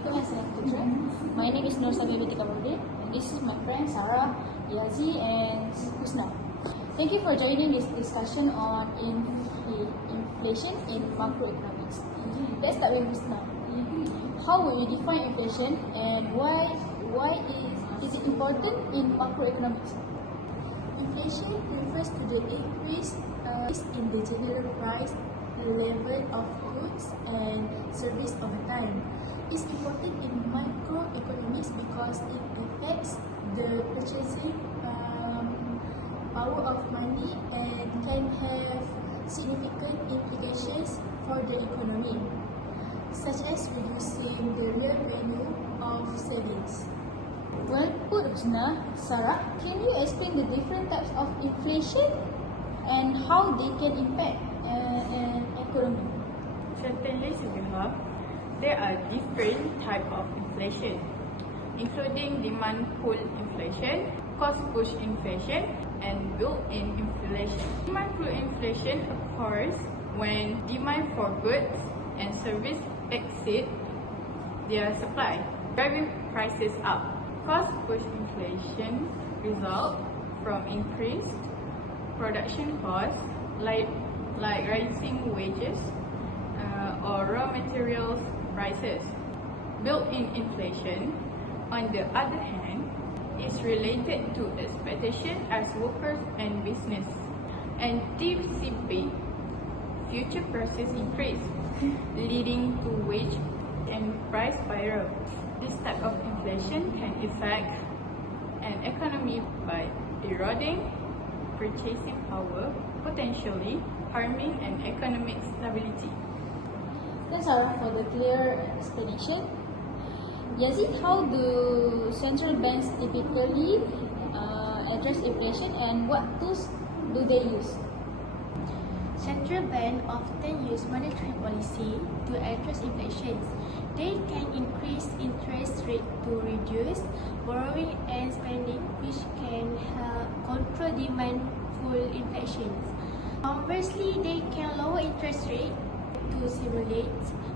Assalamualaikum warahmatullahi wabarakatuh. My name is Nur Sabibi Tikabudi. This is my friend Sarah, Yazi, and Husna. Thank you for joining this discussion on inflation in macroeconomics. Let's start with Husna. How will you define inflation and why is it important in macroeconomics? Inflation refers to the increase in the general price level of goods and service over time. It's important in microeconomics because it affects the purchasing power of money and can have significant implications for the economy, such as reducing the real value of savings. Well put, Husna. Sarah, can you explain the different types of inflation and how they can impact an economy? Certainly, Sibila, there are different types of inflation, including demand pull inflation, cost push inflation, and built-in inflation. Demand pull inflation occurs when demand for goods and service exceed their supply, driving prices up. Cost push inflation results from increased production costs like rising wages or raw materials prices. Built-in inflation, on the other hand, is related to expectation as workers and business anticipate future prices increase, leading to wage and price spiral. This type of inflation can affect an economy by eroding purchasing power, potentially harming an economic stability. Thanks, Sarah, for the clear explanation. Yazid, how do central banks typically address inflation and what tools do they use? Central banks often use monetary policy to address inflation. They can increase interest rate to reduce borrowing and spending, which can help control demand pull inflation. Conversely, they can lower interest rate to stimulate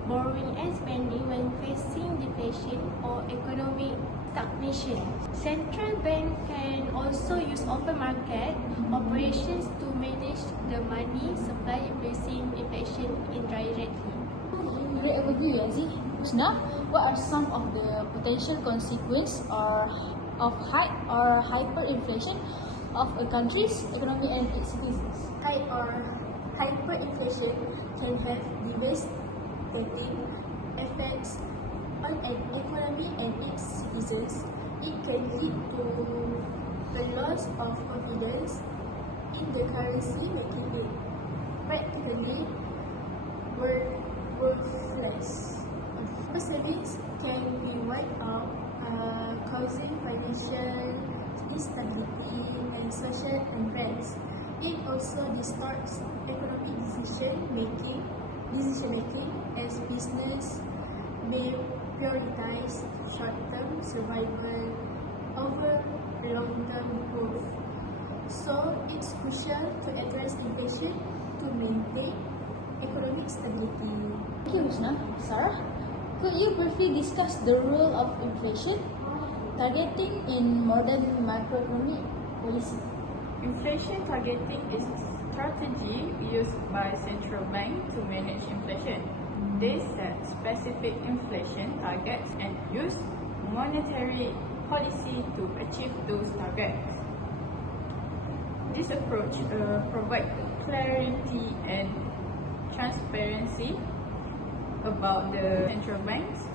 borrowing and spending when facing deflation or economic stagnation. Central bank can also use open market operations to manage the money supply, reducing inflation indirectly. Great overview, Yazid. Husna, what are some of the potential consequences of high or hyperinflation of a country's economy and its citizens? High or hyperinflation can have devastating effects on an economy and its citizens. It can lead to a loss of confidence in the currency, making it practically worthless. Savings can be wiped out, causing financial instability and social unrest. It also distorts economic decision making as business may prioritize short-term survival over long-term growth. So it's crucial to address inflation to maintain economic stability. Thank you, Husna. Sarah, could you briefly discuss the role of inflation targeting in modern macroeconomic policy? Inflation targeting is a strategy used by central banks to manage inflation. They set specific inflation targets and use monetary policy to achieve those targets. This approach provides clarity and transparency about the central bank's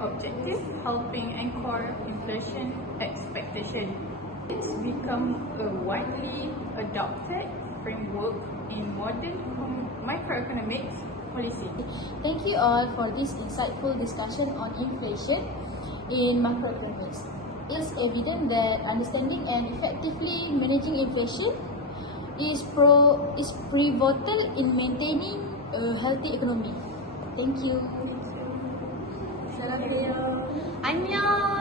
objective, helping anchor inflation expectation. It's become a widely adopted framework in modern microeconomics policy. Thank you all for this insightful discussion on inflation in macroeconomics. It's evident that understanding and effectively managing inflation is pivotal in maintaining a healthy economy. Thank you. Salam. Annyeong.